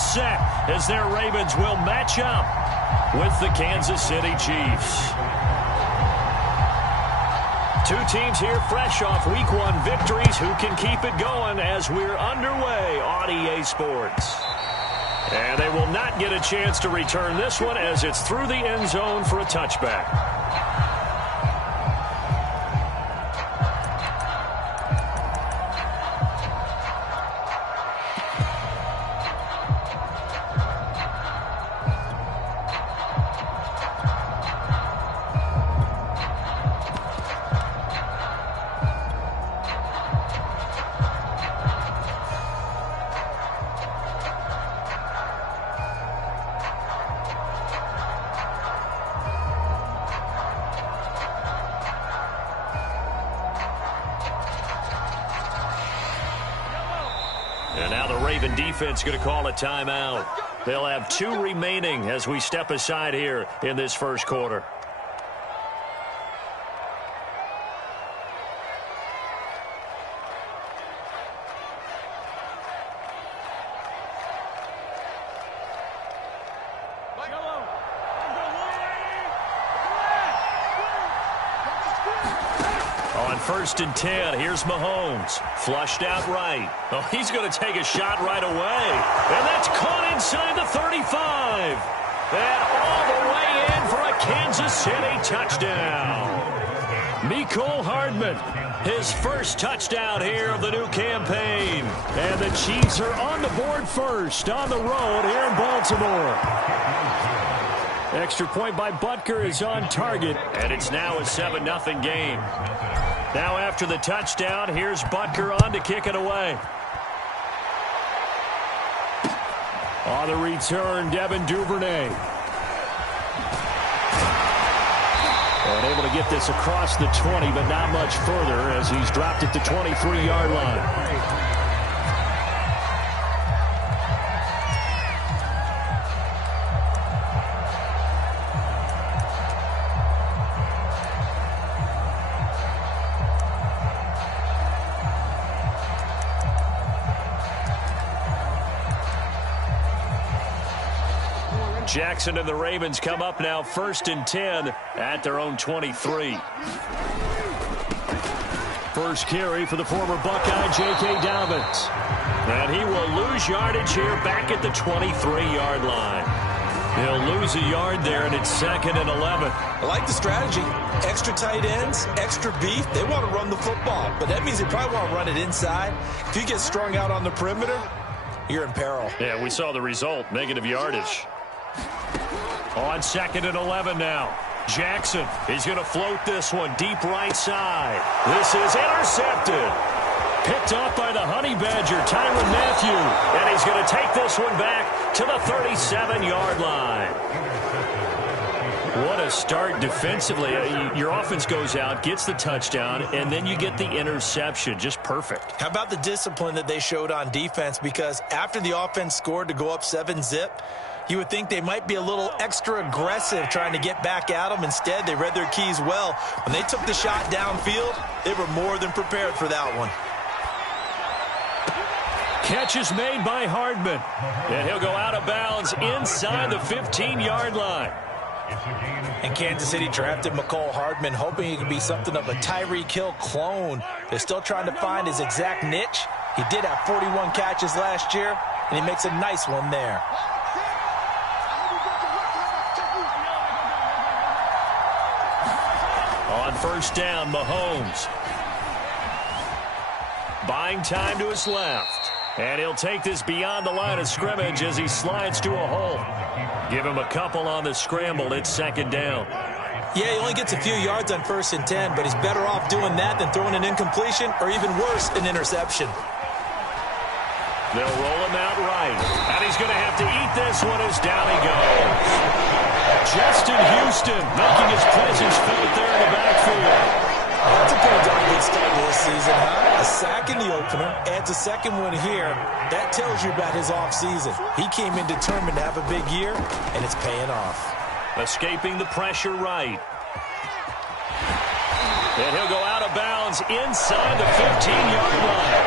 set as their Ravens will match up with the Kansas City Chiefs. Two teams here fresh off Week 1 victories. Who can keep it going as we're underway on EA Sports? And they will not get a chance to return this one as it's through the end zone for a touchback. And now the Raven defense going to call a timeout. They'll have 2 remaining as we step aside here in this first quarter. On 1st and 10, here's Mahomes. Flushed out right. Oh, he's going to take a shot right away. And that's caught inside the 35. And all the way in for a Kansas City touchdown. Mecole Hardman, his first touchdown here of the new campaign. And the Chiefs are on the board first on the road here in Baltimore. Extra point by Butker is on target. And it's now a 7-0 game. Now after the touchdown, here's Butker on to kick it away. On the return, Devin Duvernay. And able to get this across the 20, but not much further as he's dropped at the 23-yard line. Jackson and the Ravens come up now 1st and 10 at their own 23. First carry for the former Buckeye, J.K. Dobbins. And he will lose yardage here back at the 23-yard line. He'll lose a yard there, and it's 2nd and 11. I like the strategy. Extra tight ends, extra beef. They want to run the football, but that means they probably want to run it inside. If you get strung out on the perimeter, you're in peril. Yeah, we saw the result, negative yardage. On 2nd and 11 now. Jackson, he's going to float this one deep right side. This is intercepted. Picked off by the Honey Badger, Tyrann Mathieu. And he's going to take this one back to the 37-yard line. What a start defensively. Your offense goes out, gets the touchdown, and then you get the interception. Just perfect. How about the discipline that they showed on defense? Because after the offense scored to go up 7-zip, you would think they might be a little extra aggressive trying to get back at them. Instead, they read their keys well. When they took the shot downfield, they were more than prepared for that one. Catch is made by Hardman. And he'll go out of bounds inside the 15-yard line. And Kansas City drafted Mecole Hardman, hoping he could be something of a Tyreek Hill clone. They're still trying to find his exact niche. He did have 41 catches last year, and he makes a nice one there. On 1st down, Mahomes. Buying time to his left. And he'll take this beyond the line of scrimmage as he slides to a hole. Give him a couple on the scramble. It's 2nd down. Yeah, he only gets a few yards on 1st and 10, but he's better off doing that than throwing an incompletion or even worse, an interception. They'll roll him out right. And he's going to have to eat this one as down he goes. Justin Houston making his presence felt there in the backfield. That's a pretty darn good start to this season, huh? A sack in the opener, adds a 2nd one here. That tells you about his offseason. He came in determined to have a big year, and it's paying off. Escaping the pressure right. And he'll go out of bounds inside the 15-yard line.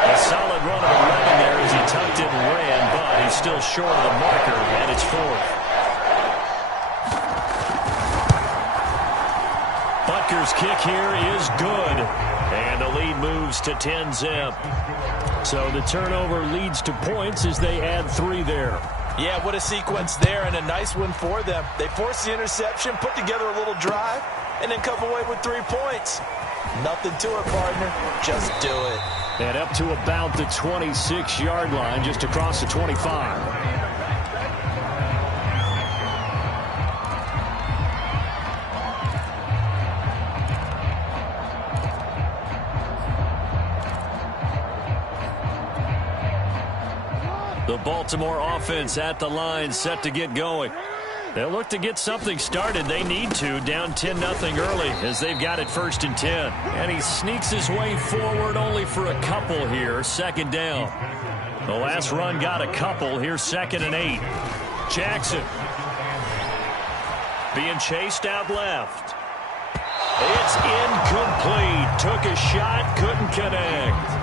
A solid run of 11 there as he tucked it and ran, but he's still short of the marker, and it's fourth. Butker's kick here is good, and the lead moves to 10-zip. So the turnover leads to points as they add 3 there. Yeah, what a sequence there, and a nice one for them. They forced the interception, put together a little drive, and then come away with 3 points. Nothing to it, partner. Just do it. And up to about the 26-yard line, just across the 25. The Baltimore offense at the line, set to get going. They'll look to get something started. They need to, down 10-0 early as they've got it 1st and 10. And he sneaks his way forward only for a couple here, 2nd down. The last run got a couple. Here's 2nd and 8. Jackson being chased out left. It's incomplete. Took a shot, couldn't connect.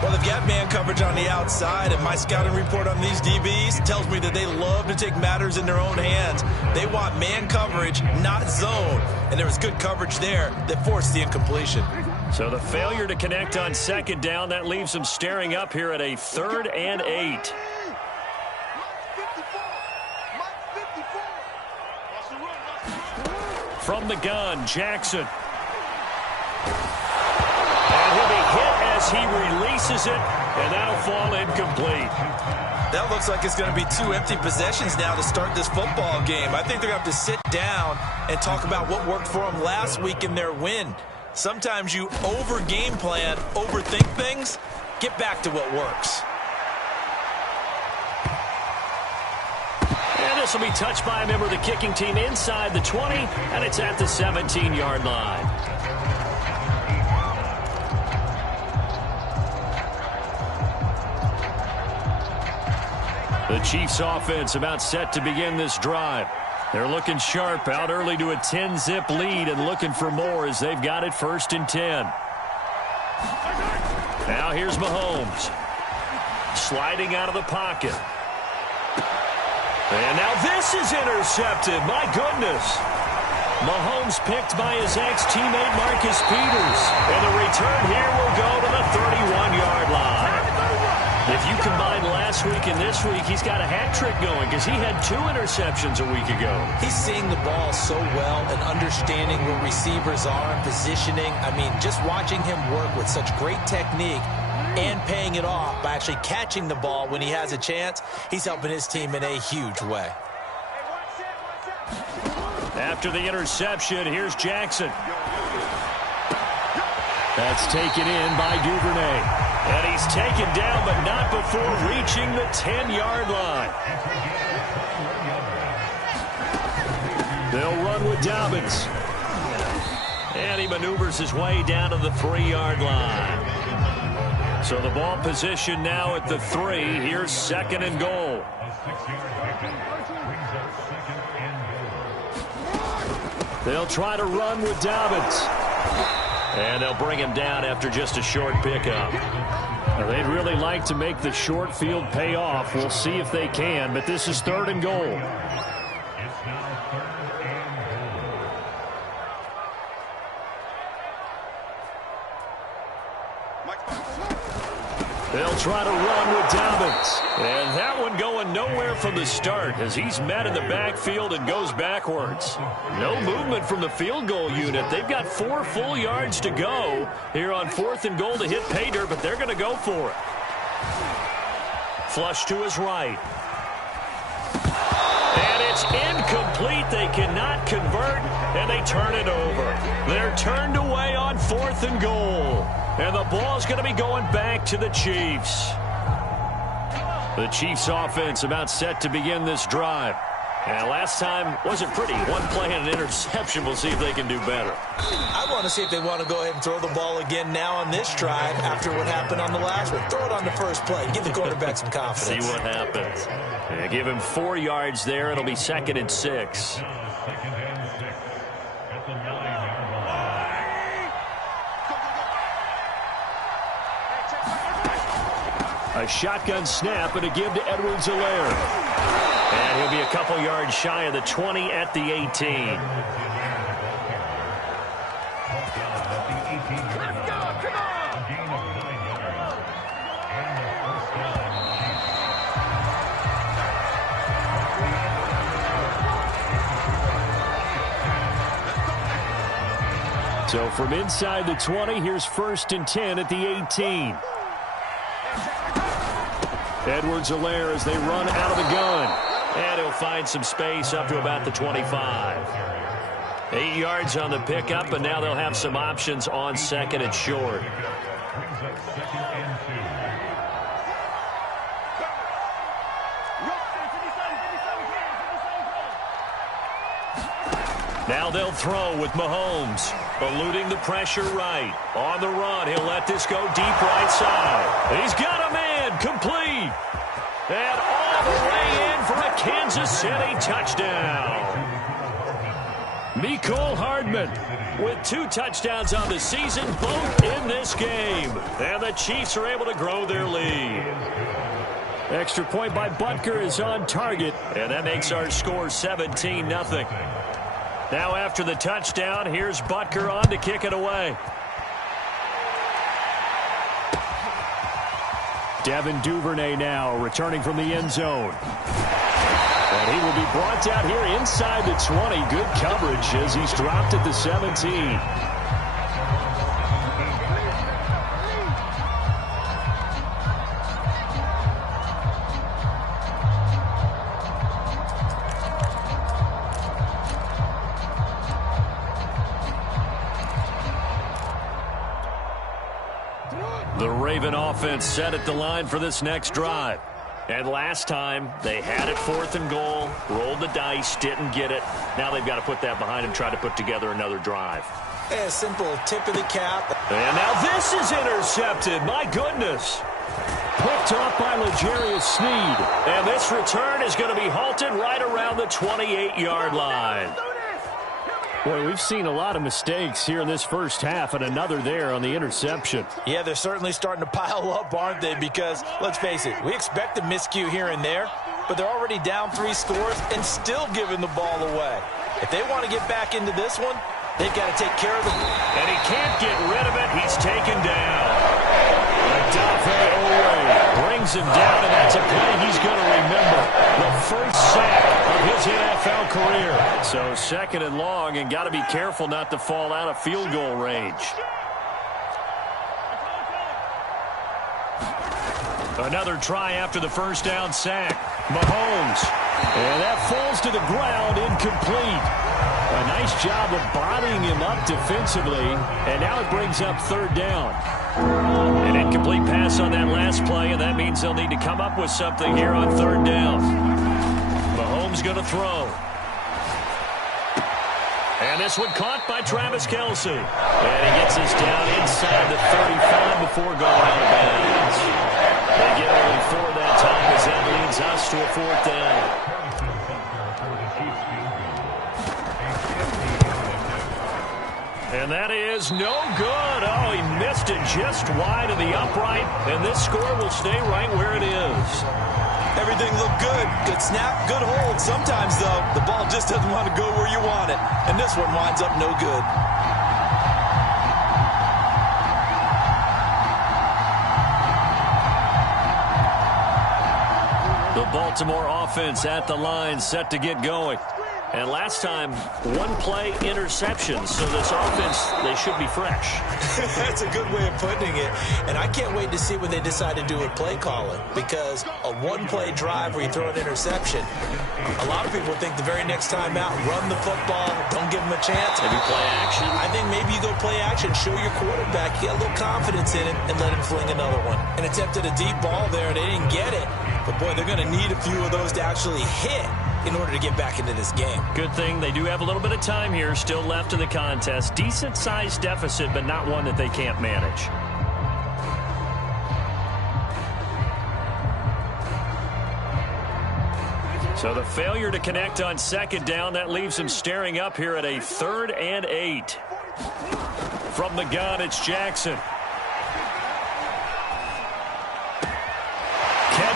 Well, they've got man coverage on the outside, and my scouting report on these DBs tells me that they love to take matters in their own hands. They want man coverage, not zone. And there was good coverage there that forced the incompletion. So the failure to connect on 2nd down, that leaves them staring up here at a 3rd and 8. From the gun, Jackson. And he'll be hit as he releases it, and that'll fall incomplete. That looks like it's going to be 2 empty possessions now to start this football game. I think they're going to have to sit down and talk about what worked for them last week in their win. Sometimes you over-game plan, overthink things. Get back to what works. And this will be touched by a member of the kicking team inside the 20, and it's at the 17-yard line. The Chiefs offense about set to begin this drive. They're looking sharp, out early to a 10-zip lead and looking for more as they've got it 1st and 10. Now here's Mahomes. Sliding out of the pocket. And now this is intercepted. My goodness. Mahomes picked by his ex-teammate Marcus Peters. And the return here will go to the 31-yard line. If you combine last week and this week, he's got a hat trick going because he had 2 interceptions a week ago. He's seeing the ball so well and understanding where receivers are and positioning. I mean, just watching him work with such great technique and paying it off by actually catching the ball when he has a chance, he's helping his team in a huge way. After the interception, here's Jackson. That's taken in by Duvernay. And he's taken down, but not before reaching the 10-yard line. They'll run with Dobbins. And he maneuvers his way down to the 3-yard line. So the ball position now at the 3. Here's 2nd and goal. They'll try to run with Dobbins. And they'll bring him down after just a short pickup. They'd really like to make the short field pay off. We'll see if they can, but this is 3rd and goal. They'll try to run with Dobbins. And that one going nowhere from the start as he's met in the backfield and goes backwards. No movement from the field goal unit. They've got 4 full yards to go here on 4th and goal to hit pay dirt, but they're going to go for it. Flush to his right. And it's incomplete. They cannot convert, and they turn it over. They're turned away on 4th and goal. And the ball's going to be going back to the Chiefs. The Chiefs offense about set to begin this drive. And last time wasn't pretty. 1 play and an interception. We'll see if they can do better. I want to see if they want to go ahead and throw the ball again now on this drive after what happened on the last one. Throw it on the first play. Give the quarterback some confidence. See what happens. Yeah, give him 4 yards there. It'll be 2nd and 6. A shotgun snap and a give to Edwards-Helaire. And he'll be a couple yards shy of the 20 at the 18. So from inside the 20, here's 1st and 10 at the 18. Edwards-Helaire as they run out of the gun. And he'll find some space up to about the 25. 8 yards on the pickup, and now they'll have some options on 2nd and short. Now they'll throw with Mahomes. Eluding the pressure right. On the run, he'll let this go deep right side. He's got a man, complete. And all the way in for a Kansas City touchdown. Mecole Hardman with 2 touchdowns on the season, both in this game. And the Chiefs are able to grow their lead. Extra point by Butker is on target, and that makes our score 17-0. Now after the touchdown, here's Butker on to kick it away. Devin Duvernay now returning from the end zone. And he will be brought down here inside the 20. Good coverage as he's dropped at the 17. The Raven offense set at the line for this next drive. And last time, they had it 4th and goal, rolled the dice, didn't get it. Now they've got to put that behind them, try to put together another drive. A simple tip of the cap. And now this is intercepted. My goodness. Picked off by L'Jarius Sneed. And this return is going to be halted right around the 28-yard line. Boy, we've seen a lot of mistakes here in this first half, and another there on the interception. Yeah, they're certainly starting to pile up, aren't they? Because, let's face it, we expect a miscue here and there, but they're already down 3 scores and still giving the ball away. If they want to get back into this one, they've got to take care of them. And he can't get rid of it. He's taken down. Odafe Oweh brings him down, and that's a play he's going to remember. The first sack of his NFL career. So 2nd and long, and got to be careful not to fall out of field goal range. Another try after the first down sack. Mahomes. And that falls to the ground, incomplete. A nice job of bodying him up defensively, and now it brings up 3rd down. An incomplete pass on that last play, and that means they'll need to come up with something here on 3rd down. Mahomes going to throw. And this one caught by Travis Kelce. And he gets us down inside the 35 before going out of bounds. They get only 4 that time as that leads us to a 4th down. And that is no good. Oh, he missed it just wide of the upright. And this score will stay right where it is. Everything looked good. Good snap, good hold. Sometimes, though, the ball just doesn't want to go where you want it. And this one winds up no good. The Baltimore offense at the line, set to get going. And last time, 1-play interception. So this offense, they should be fresh. That's a good way of putting it. And I can't wait to see what they decide to do with play calling. Because a 1-play drive where you throw an interception, a lot of people think the very next time out, run the football, don't give them a chance. Maybe play action? I think maybe you go play action, show your quarterback, you get a little confidence in it, and let him fling another one. And attempted a deep ball there, and they didn't get it. But, boy, they're going to need a few of those to actually hit in order to get back into this game. Good thing they do have a little bit of time here still left in the contest. Decent-sized deficit, but not one that they can't manage. So the failure to connect on 2nd down, that leaves them staring up here at a 3rd and 8. From the gun, it's Jackson.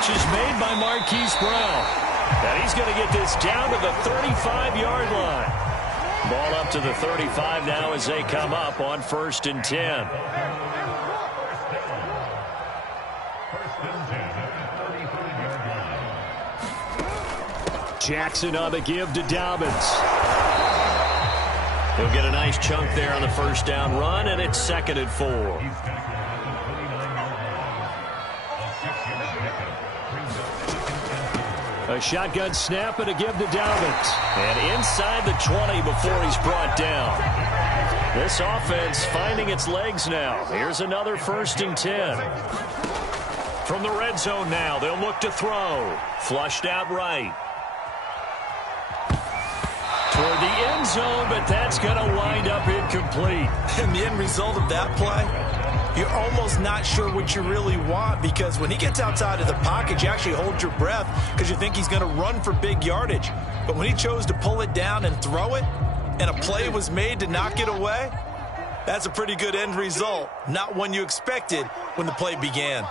catch is made by Marquise Brown. And he's going to get this down to the 35-yard line. Ball up to the 35 now as they come up on 1st and 10. Jackson on the give to Dobbins. He'll get a nice chunk there on the first down run, and it's 2nd and 4. A shotgun snap and a give to Dobbins. And inside the 20 before he's brought down. This offense finding its legs now. Here's another 1st and 10. From the red zone now, they'll look to throw. Flushed out right. Toward the end zone, but that's going to wind up incomplete. And the end result of that play, you're almost not sure what you really want, because when he gets outside of the pocket, you actually hold your breath because you think he's going to run for big yardage. But when he chose to pull it down and throw it, and a play was made to knock it away, that's a pretty good end result. Not one you expected when the play began.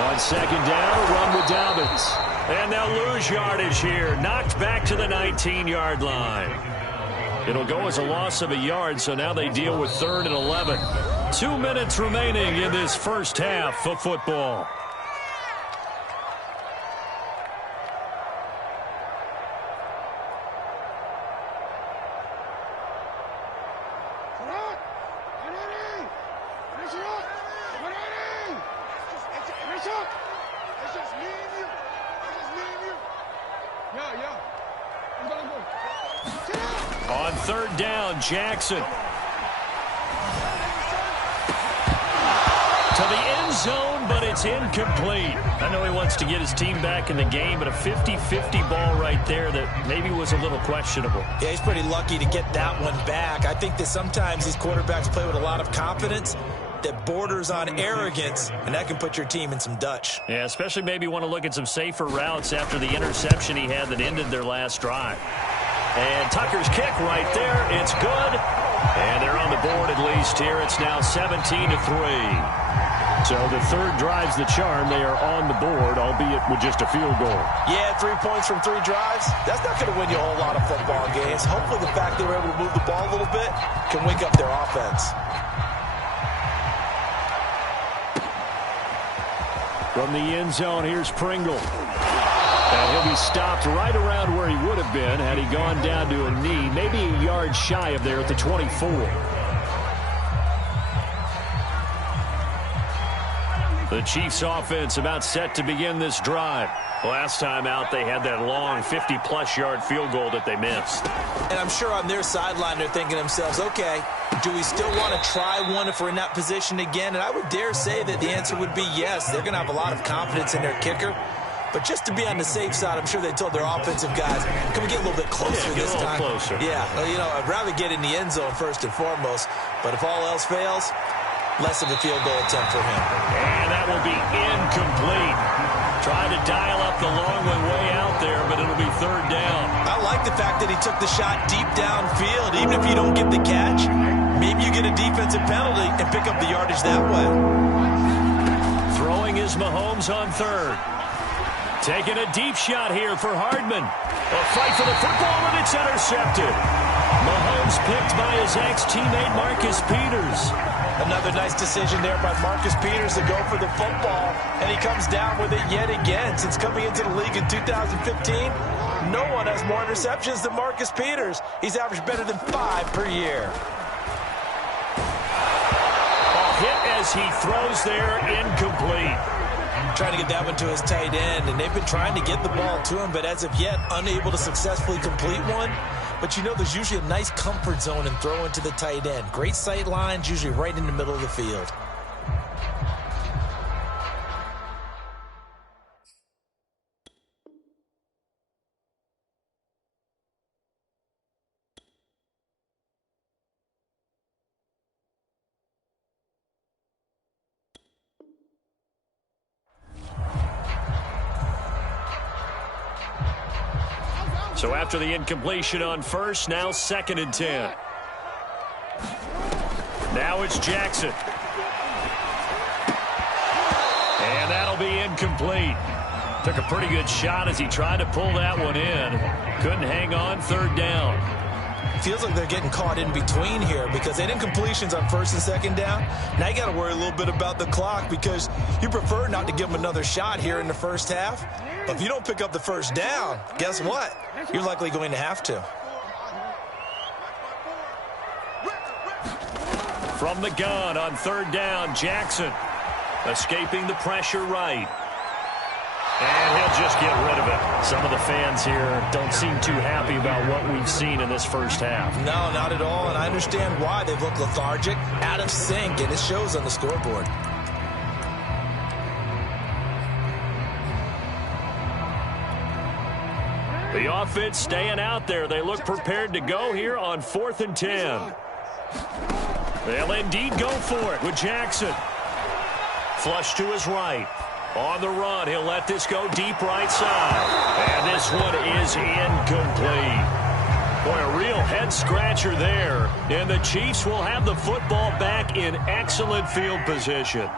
On 2nd down, a run with Dobbins. And they'll lose yardage here. Knocked back to the 19-yard line. It'll go as a loss of a yard, so now they deal with 3rd and 11. 2 minutes remaining in this first half of football. On 3rd down, Jackson. To the end zone, but it's incomplete. I know he wants to get his team back in the game, but a 50-50 ball right there that maybe was a little questionable. Yeah, he's pretty lucky to get that one back. I think that sometimes these quarterbacks play with a lot of confidence that borders on arrogance, and that can put your team in some Dutch. Yeah, especially maybe want to look at some safer routes after the interception he had that ended their last drive. And Tucker's kick right there. It's good. And they're on the board at least here. It's now 17-3. So the third drive's the charm. They are on the board, albeit with just a field goal. Yeah, 3 points from 3 drives. That's not going to win you a whole lot of football games. Hopefully the fact they were able to move the ball a little bit can wake up their offense. From the end zone, here's Pringle. And he'll be stopped right around where he would have been had he gone down to a knee, maybe a yard shy of there at the 24. The Chiefs offense about set to begin this drive. Last time out, they had that long 50-plus yard field goal that they missed. And I'm sure on their sideline, they're thinking to themselves, okay, do we still want to try one if we're in that position again? And I would dare say that the answer would be yes. They're going to have a lot of confidence in their kicker. But just to be on the safe side, I'm sure they told their offensive guys, can we get a little bit closer this time? Closer. Yeah, well, you know, I'd rather get in the end zone first and foremost. But if all else fails, less of a field goal attempt for him. And that will be incomplete. Trying to dial up the long way out there, but it'll be 3rd down. I like the fact that he took the shot deep downfield. Even if you don't get the catch, maybe you get a defensive penalty and pick up the yardage that way. Throwing is Mahomes on 3rd. Taking a deep shot here for Hardman. A fight for the football, and it's intercepted. Mahomes picked by his ex-teammate Marcus Peters. Another nice decision there by Marcus Peters to go for the football, and he comes down with it yet again. Since coming into the league in 2015, no one has more interceptions than Marcus Peters. He's averaged better than 5 per year. A hit as he throws there, incomplete. Trying to get that one to his tight end, and they've been trying to get the ball to him, but as of yet, unable to successfully complete one. But you know, there's usually a nice comfort zone in throwing to the tight end. Great sight lines, usually right in the middle of the field. So after the incompletion on 1st, now 2nd and 10. Now it's Jackson. incomplete. Took a pretty good shot as he tried to pull that one in. Couldn't hang on third down. Feels like they're getting caught in between here because they didn't completions on first and second down. Now you got to worry a little bit about the clock because you prefer not to give them another shot here in the first half. But if you don't pick up the first down, guess what? You're likely going to have to. From the gun on third down, Jackson escaping the pressure right. And he'll just get rid of it. Some of the fans here don't seem too happy about what we've seen in this first half. No, not at all, and I understand why. They've looked lethargic, out of sync, and it shows on the scoreboard. The offense staying out there. They look prepared to go here on 4th and 10. They'll indeed go for it with Jackson. Flush to his right. On the run, he'll let this go deep right side. And this one is incomplete. Boy, a real head-scratcher there. And the Chiefs will have the football back in excellent field position.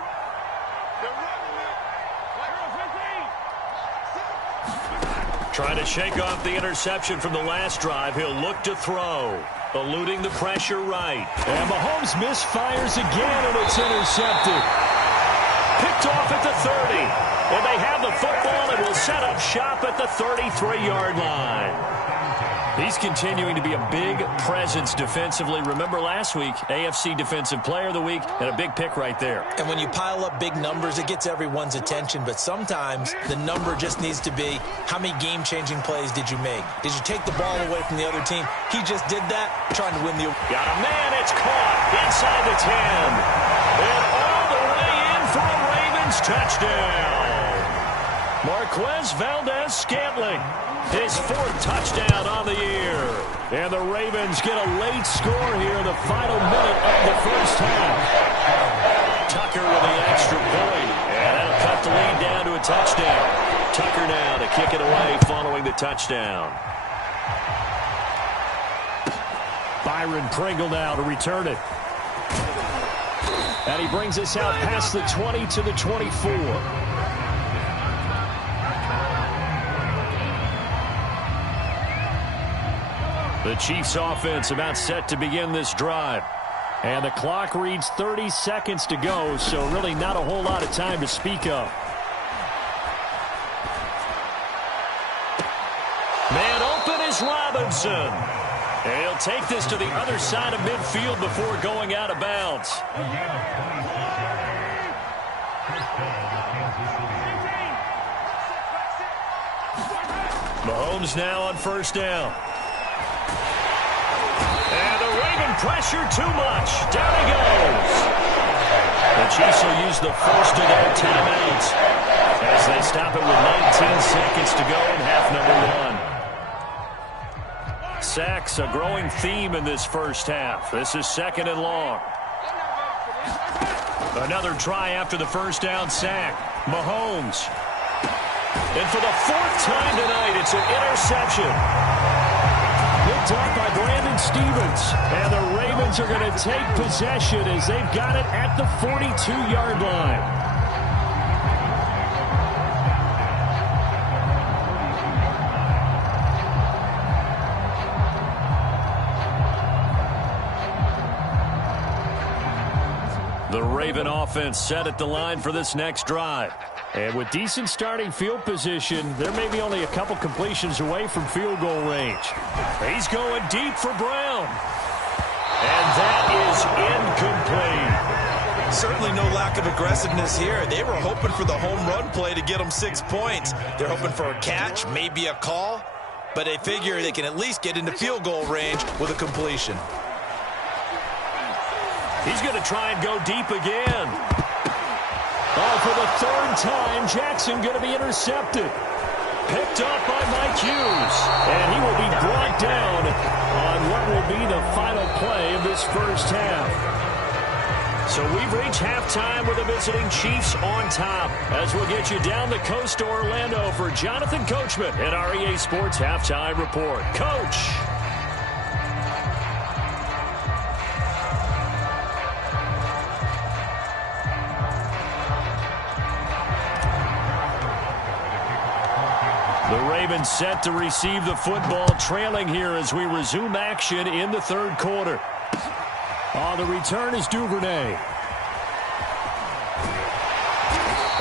Trying to shake off the interception from the last drive. He'll look to throw. Eluding the pressure right. And Mahomes misfires again, and it's intercepted. Picked off at the 30. And they have the football and will set up shop at the 33-yard line. He's continuing to be a big presence defensively. Remember last week, AFC Defensive Player of the Week, and a big pick right there. And when you pile up big numbers, it gets everyone's attention. But sometimes the number just needs to be, how many game-changing plays did you make? Did you take the ball away from the other team? He just did that, trying to win the... Got a man, it's caught inside the 10. And all the way in for a Ravens touchdown. Marquez Valdez-Scantling, his 4th touchdown on the year. And the Ravens get a late score here in the final minute of the first half. Tucker with the extra point. And that'll cut the lead down to a touchdown. Tucker now to kick it away following the touchdown. Byron Pringle now to return it. And he brings us out past the 20 to the 24. The Chiefs offense about set to begin this drive. And the clock reads 30 seconds to go, so really not a whole lot of time to speak of. Man open is Robinson. And he'll take this to the other side of midfield before going out of bounds. Mahomes now on first down. And the Raven pressure too much. Down he goes. The Chiefs will use the first of their timeouts as they stop it with 19 seconds to go in half number 1. Sacks a growing theme in this first half. This is 2nd and long. Another try after the first down sack. Mahomes. And for the 4th time tonight, it's an interception. Picked up by Brandon Stevens. And the Ravens are going to take possession as they've got it at the 42-yard line. The Raven offense set at the line for this next drive. And with decent starting field position, there may be only a couple completions away from field goal range. He's going deep for Brown. And that is incomplete. Certainly no lack of aggressiveness here. They were hoping for the home run play to get them 6 points. They're hoping for a catch, maybe a call, but they figure they can at least get into field goal range with a completion. He's going to try and go deep again. Oh, for the 3rd time, Jackson going to be intercepted. Picked up by Mike Hughes. And he will be brought down on what will be the final play of this first half. So we've reached halftime with the visiting Chiefs on top. As we'll get you down the coast to Orlando for Jonathan Coachman at our EA Sports Halftime Report. Coach. The Ravens set to receive the football, trailing here as we resume action in the third quarter. On the return is Duvernay.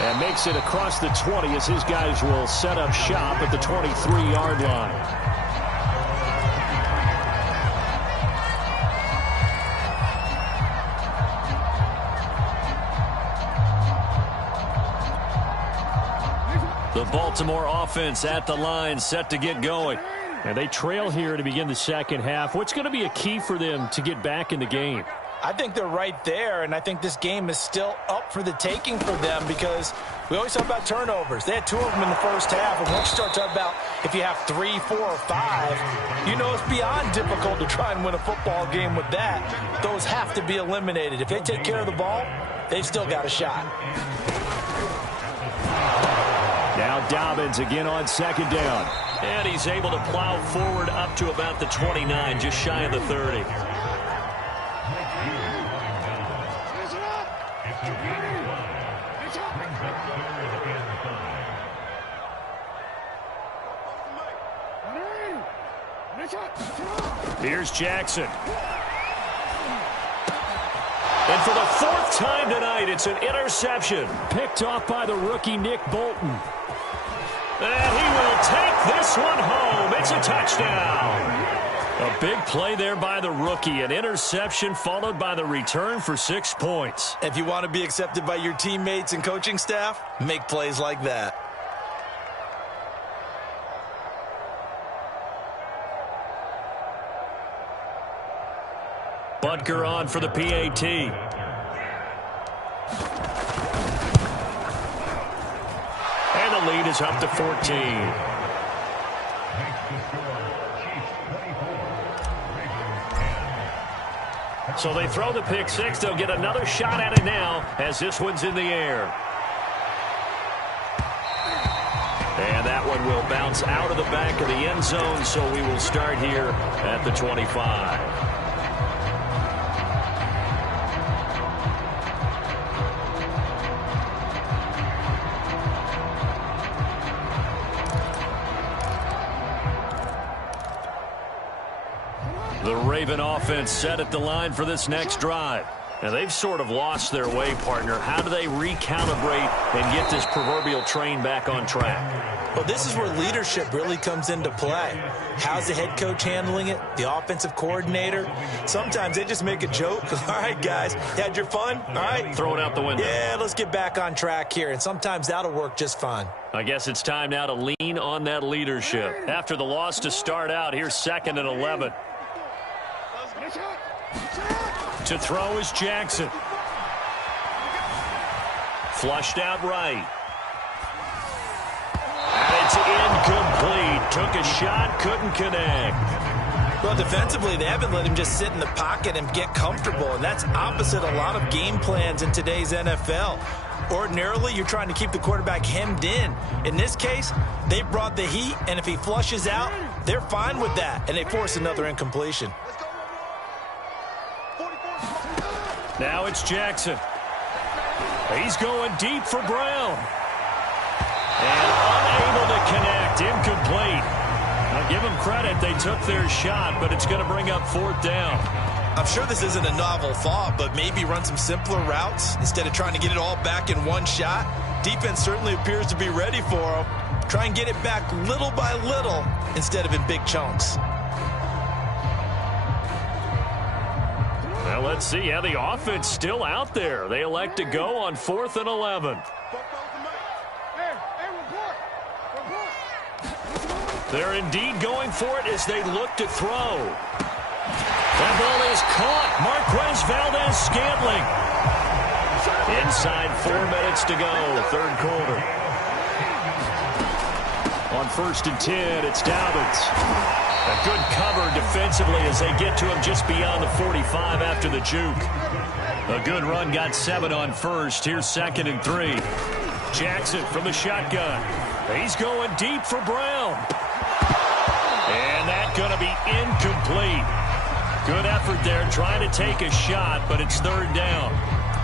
And makes it across the 20 as his guys will set up shop at the 23-yard line. The Baltimore offense at the line, set to get going. And they trail here to begin the second half. What's going to be a key for them to get back in the game? I think they're right there, and I think this game is still up for the taking for them because we always talk about turnovers. They had 2 of them in the first half, and once you start talking about if you have 3, 4, or 5, you know it's beyond difficult to try and win a football game with that. Those have to be eliminated. If they take care of the ball, they've still got a shot. Now Dobbins again on second down. And he's able to plow forward up to about the 29, just shy of the 30. Here's Jackson. And for the 4th time tonight, it's an interception. Picked off by the rookie Nick Bolton. And he will take this one home. It's a touchdown. A big play there by the rookie. An interception followed by the return for 6 points. If you want to be accepted by your teammates and coaching staff, make plays like that. Butker on for the PAT. And the lead is up to 14. So they throw the pick 6. They'll get another shot at it now as this one's in the air. And that one will bounce out of the back of the end zone, so we will start here at the 25. The Raven offense set at the line for this next drive. Now, they've sort of lost their way, partner. How do they recalibrate and get this proverbial train back on track? Well, this is where leadership really comes into play. How's the head coach handling it? The offensive coordinator? Sometimes they just make a joke. All right, guys, you had your fun? All right. Throw it out the window. Yeah, let's get back on track here. And sometimes that'll work just fine. I guess it's time now to lean on that leadership. After the loss to start out, here's 2nd and 11. To throw is Jackson. Flushed out right. And it's incomplete. Took a shot, couldn't connect. Well, defensively, they haven't let him just sit in the pocket and get comfortable, and that's opposite a lot of game plans in today's NFL. Ordinarily, you're trying to keep the quarterback hemmed in. In this case, they brought the heat, and if he flushes out, they're fine with that, and they force another incompletion. Now it's Jackson. He's going deep for Brown. And unable to connect. Incomplete. Now give them credit. They took their shot, but it's going to bring up 4th down. I'm sure this isn't a novel thought, but maybe run some simpler routes instead of trying to get it all back in one shot. Defense certainly appears to be ready for him. Try and get it back little by little instead of in big chunks. Well, let's see. Yeah, the offense still out there. They elect to go on 4th and 11. They're indeed going for it as they look to throw. That ball is caught. Marquez Valdez-Scantling. Inside 4 minutes to go, 3rd quarter. On 1st and 10, it's Dobbins. A good cover defensively as they get to him just beyond the 45 after the juke. A good run, got 7 on 1st. Here's 2nd and 3. Jackson from the shotgun. He's going deep for Brown. And that's going to be incomplete. Good effort there trying to take a shot, but it's 3rd down.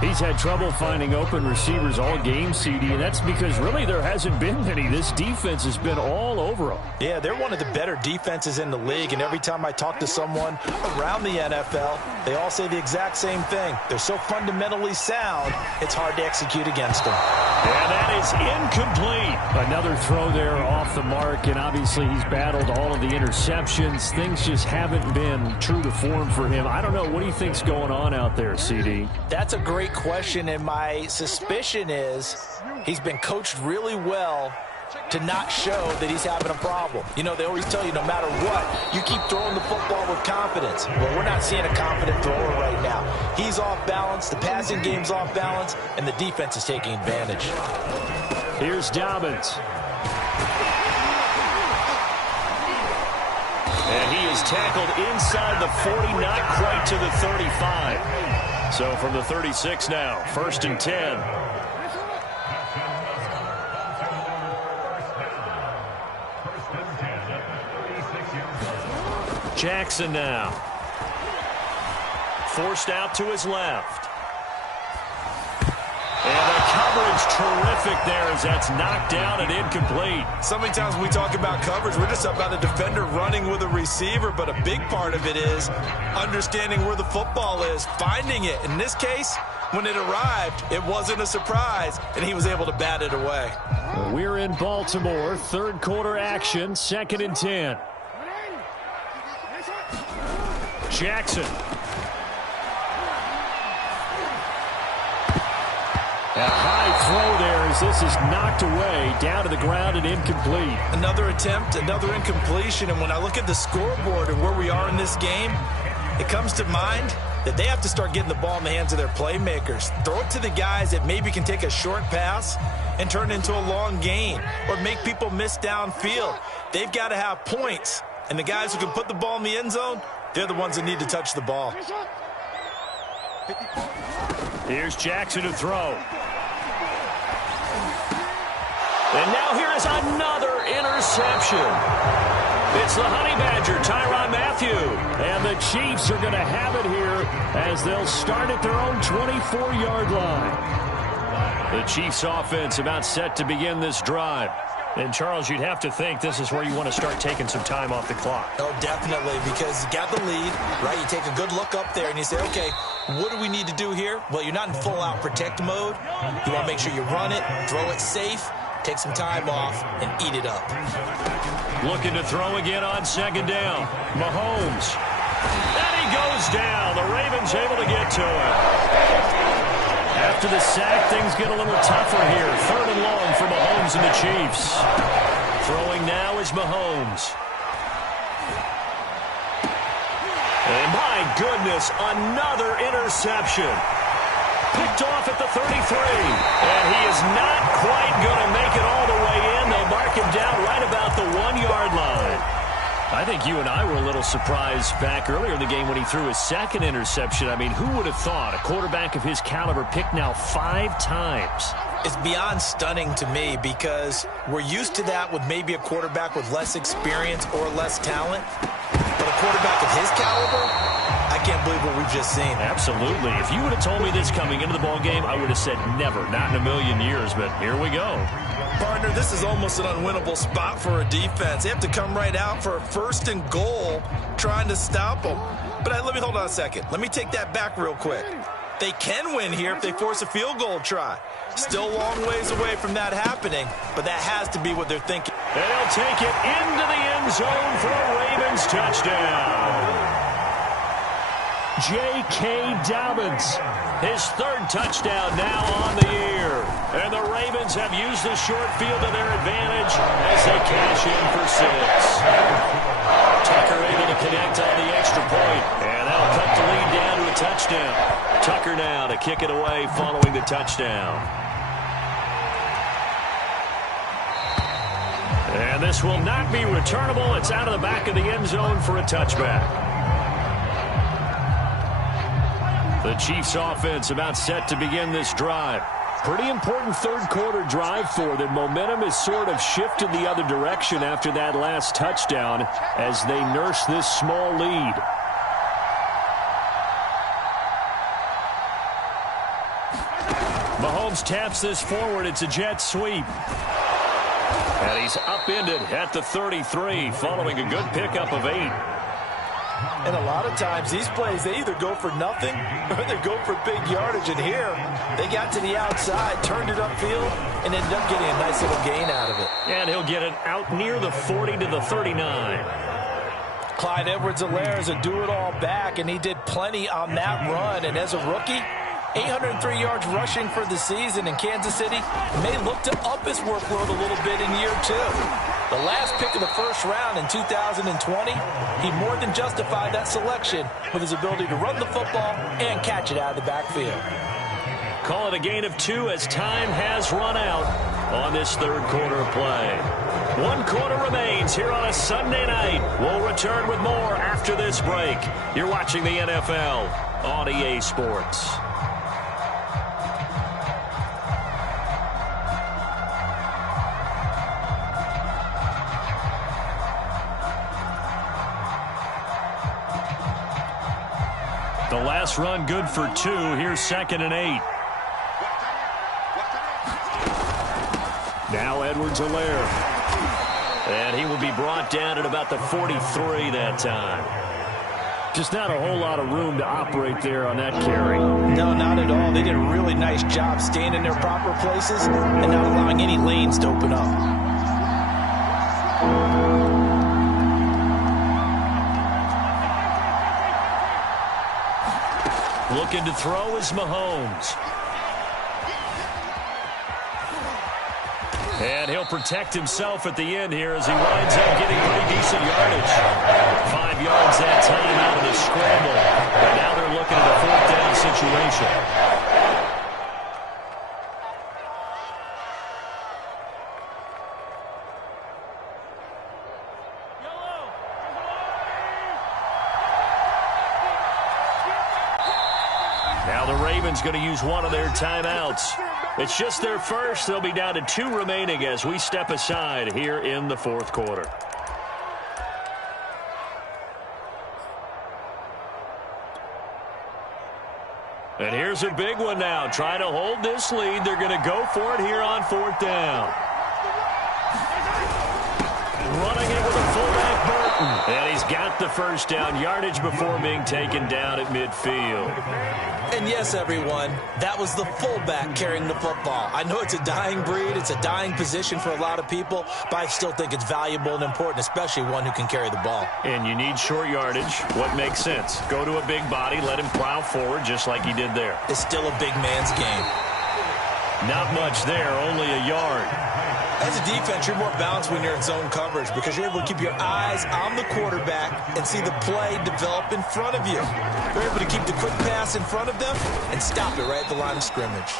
He's had trouble finding open receivers all game, CD, and that's because really there hasn't been many. This defense has been all over him. Yeah, they're one of the better defenses in the league, and every time I talk to someone around the NFL, they all say the exact same thing. They're so fundamentally sound, it's hard to execute against them. And that is incomplete. Another throw there off the mark, and obviously he's battled all of the interceptions. Things just haven't been true to form for him. I don't know. What do you think's going on out there, CD? That's a great question, and my suspicion is he's been coached really well to not show that he's having a problem. You know, they always tell you no matter what, you keep throwing the football with confidence. Well, we're not seeing a confident thrower right now. He's off balance, the passing game's off balance, and the defense is taking advantage. Here's Dobbins. And he is tackled inside the 40, not quite to the 35. So from the 36 now, 1st and 10. Jackson now. Forced out to his left. And the coverage terrific there as that's knocked down and incomplete. So many times when we talk about coverage, we're just about a defender running with a receiver, but a big part of it is understanding where the football is, finding it. In this case, when it arrived, it wasn't a surprise, and he was able to bat it away. We're in Baltimore, third quarter action, 2nd and 10. Jackson. A high throw there as this is knocked away, down to the ground and incomplete. Another attempt, another incompletion, and when I look at the scoreboard and where we are in this game, it comes to mind that they have to start getting the ball in the hands of their playmakers. Throw it to the guys that maybe can take a short pass and turn it into a long gain or make people miss downfield. They've got to have points, and the guys who can put the ball in the end zone, they're the ones that need to touch the ball. Here's Jackson to throw. And now here is another interception. It's the Honey Badger, Tyrann Mathieu. And the Chiefs are going to have it here as they'll start at their own 24-yard line. The Chiefs offense about set to begin this drive. And, Charles, you'd have to think this is where you want to start taking some time off the clock. Oh, definitely, because you got the lead, right? You take a good look up there and you say, okay, what do we need to do here? Well, you're not in full-out protect mode. You want to make sure you run it, throw it safe, take some time off, and eat it up. Looking to throw again on 2nd down. Mahomes. And he goes down. The Ravens able to get to it. After the sack, things get a little tougher here. 3rd and long for Mahomes and the Chiefs. Throwing now is Mahomes. And my goodness, another interception. Picked off at the 33. And he is not quite going to make it all the way in. They'll mark him down right about the 1-yard line. I think you and I were a little surprised back earlier in the game when he threw his 2nd interception. I mean, who would have thought a quarterback of his caliber picked now 5 times? It's beyond stunning to me because we're used to that with maybe a quarterback with less experience or less talent. But a quarterback of his caliber, I can't believe what we've just seen. Absolutely. If you would have told me this coming into the ballgame, I would have said never, not in a million years, but here we go. Partner, this is almost an unwinnable spot for a defense. They have to come right out for a 1st and goal trying to stop them. But let me hold on a second. Let me take that back real quick. They can win here if they force a field goal try. Still a long ways away from that happening, but that has to be what they're thinking. They'll take it into the end zone for a Ravens touchdown. J.K. Dobbins. His 3rd touchdown now on the year. And the Ravens have used the short field to their advantage as they cash in for 6. Tucker able to connect on the extra point. And that'll cut the lead down to a touchdown. Tucker now to kick it away following the touchdown. And this will not be returnable. It's out of the back of the end zone for a touchback. The Chiefs offense about set to begin this drive. Pretty important 3rd quarter drive for them. Momentum has sort of shifted the other direction after that last touchdown as they nurse this small lead. Mahomes taps this forward. It's a jet sweep. And he's upended at the 33 following a good pickup of 8. And a lot of times these plays, they either go for nothing or they go for big yardage. And here, they got to the outside, turned it upfield, and ended up getting a nice little gain out of it. And he'll get it out near the 40 to the 39. Clyde Edwards-Helaire is a do-it-all back, and he did plenty on that run. And as a rookie, 803 yards rushing for the season, in Kansas City may look to up his workload a little bit in year 2. The last pick of the first round in 2020, he more than justified that selection with his ability to run the football and catch it out of the backfield. Call it a gain of 2 as time has run out on this third quarter of play. 1 quarter remains here on a Sunday night. We'll return with more after this break. You're watching the NFL on EA Sports. The last run good for 2. Here's 2nd and 8. Now Edwards-Helaire. And he will be brought down at about the 43 that time. Just not a whole lot of room to operate there on that carry. No, not at all. They did a really nice job staying in their proper places and not allowing any lanes to open up. Looking to throw is Mahomes. And he'll protect himself at the end here as he winds up getting pretty decent yardage. 5 yards that time out of the scramble. But now they're looking at a 4th down situation. Now the Ravens going to use one of their timeouts. It's just their first. They'll be down to 2 remaining as we step aside here in the 4th quarter. And here's a big one now. Trying to hold this lead. They're going to go for it here on 4th down. Running it with a fullback, Burton. And he's got the first down. Yardage before being taken down at midfield. And yes, everyone, that was the fullback carrying the football. I know it's a dying breed, it's a dying position for a lot of people, but I still think it's valuable and important, especially one who can carry the ball. And you need short yardage. What makes sense? Go to a big body, let him plow forward just like he did there. It's still a big man's game. Not much there, only a yard. As a defense, you're more balanced when you're in zone coverage because you're able to keep your eyes on the quarterback and see the play develop in front of you. You're able to keep the quick pass in front of them and stop it right at the line of scrimmage.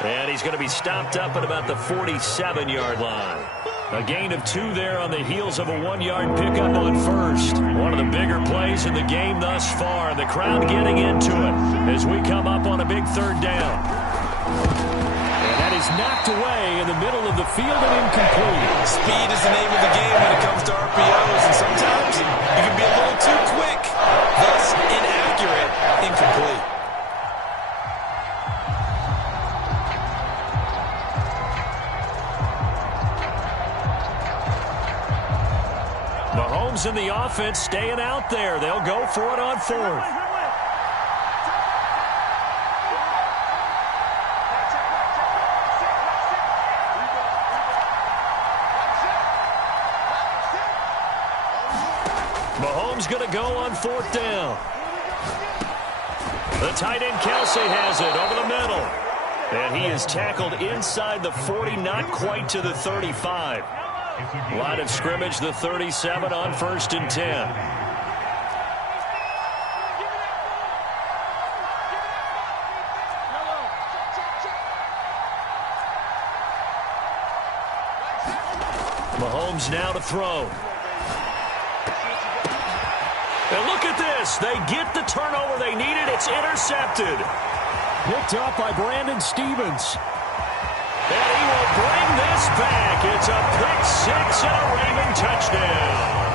And he's going to be stopped up at about the 47-yard line. A gain of 2 there on the heels of a 1-yard pickup on first. One of the bigger plays in the game thus far. The crowd getting into it as we come up on a big 3rd down. Is knocked away in the middle of the field and incomplete. Speed is the name of the game when it comes to RPOs, and sometimes you can be a little too quick, thus inaccurate, incomplete. Mahomes and the offense staying out there. They'll go for it on 4th. Mahomes going to go on 4th down. The tight end Kelsey has it over the middle. And he is tackled inside the 40, not quite to the 35. Line of scrimmage, the 37 on 1st and 10. Mahomes now to throw. And look at this. They get the turnover they needed. It's intercepted. Picked up by Brandon Stevens. And he will bring this back. It's a pick 6 and a Raven touchdown.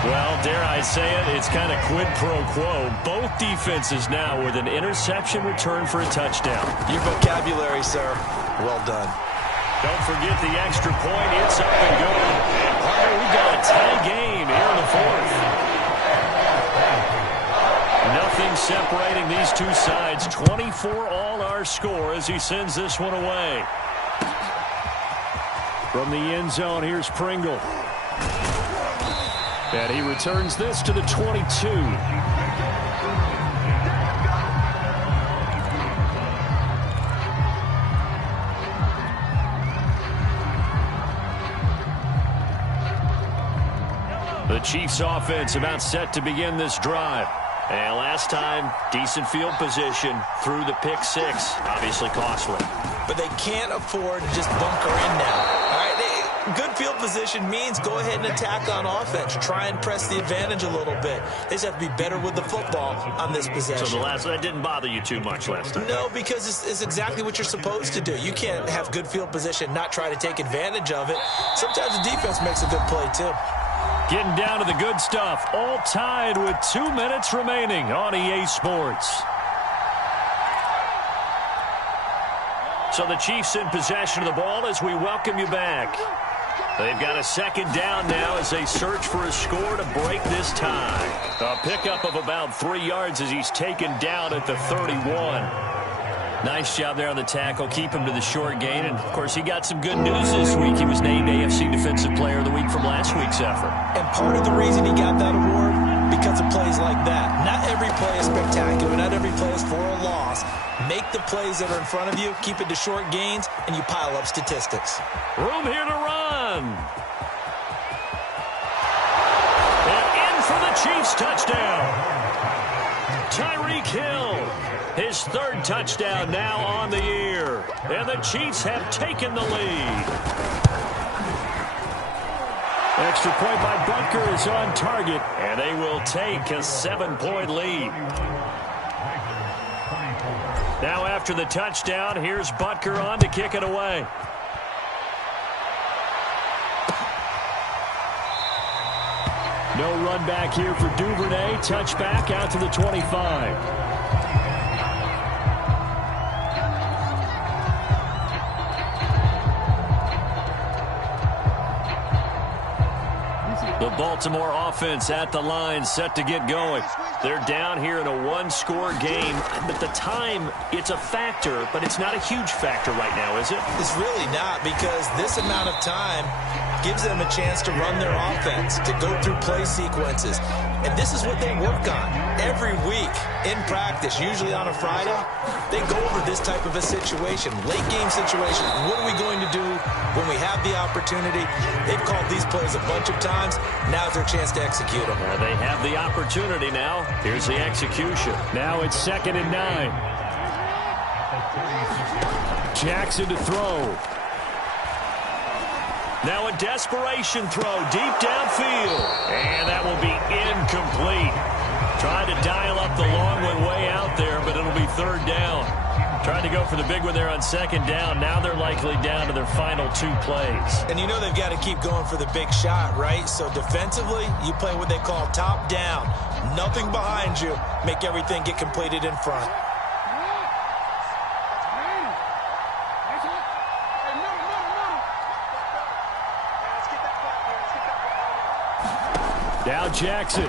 Well, dare I say it, it's kind of quid pro quo. Both defenses now with an interception return for a touchdown. Your vocabulary, sir. Well done. Don't forget the extra point. It's up and good. And partner, we've got a tie game here in the fourth. Nothing separating these two sides. 24 all our score as he sends this one away. From the end zone, here's Pringle. And he returns this to the 22. The Chiefs offense about set to begin this drive. And last time, decent field position through the pick six. Obviously costly. But they can't afford to just bunker in now. All right, good field position means go ahead and attack on offense. Try and press the advantage a little bit. They just have to be better with the football on this possession. So that didn't bother you too much last time? No, because it's exactly what you're supposed to do. You can't have good field position, not try to take advantage of it. Sometimes the defense makes a good play, too. Getting down to the good stuff. All tied with 2 minutes remaining on EA Sports. So the Chiefs in possession of the ball as we welcome you back. They've got a second down now as they search for a score to break this tie. A pickup of about 3 yards as he's taken down at the 31. Nice job there on the tackle. Keep him to the short gain. And, of course, he got some good news this week. He was named AFC Defensive Player of the Week from last week's effort. And part of the reason he got that award, because of plays like that. Not every play is spectacular. Not every play is for a loss. Make the plays that are in front of you, keep it to short gains, and you pile up statistics. Room here to run. And in for the Chiefs touchdown. Tyreek Hill. His third touchdown now on the year. And the Chiefs have taken the lead. Extra point by Butker is on target. And they will take a 7-point lead. Now after the touchdown, here's Butker on to kick it away. No run back here for Duvernay. Touchback out to the 25. The Baltimore offense at the line, set to get going. They're down here in a one-score game. But the time, it's a factor, but it's not a huge factor right now, is it? It's really not, because this amount of time gives them a chance to run their offense, to go through play sequences. And this is what they work on every week in practice, usually on a Friday. They go over this type of a situation, late game situation. What are we going to do when we have the opportunity? They've called these plays a bunch of times. Now's their chance to execute them. They have the opportunity now. Here's the execution. Now it's 2nd and 9. Jackson to throw. Now a desperation throw deep downfield. And that will be incomplete. Trying to dial up the long one way out there, but it'll be 3rd down. Trying to go for the big one there on 2nd down. Now they're likely down to their final 2 plays. And you know they've got to keep going for the big shot, right? So defensively, you play what they call top down. Nothing behind you. Make everything get completed in front. Now Jackson.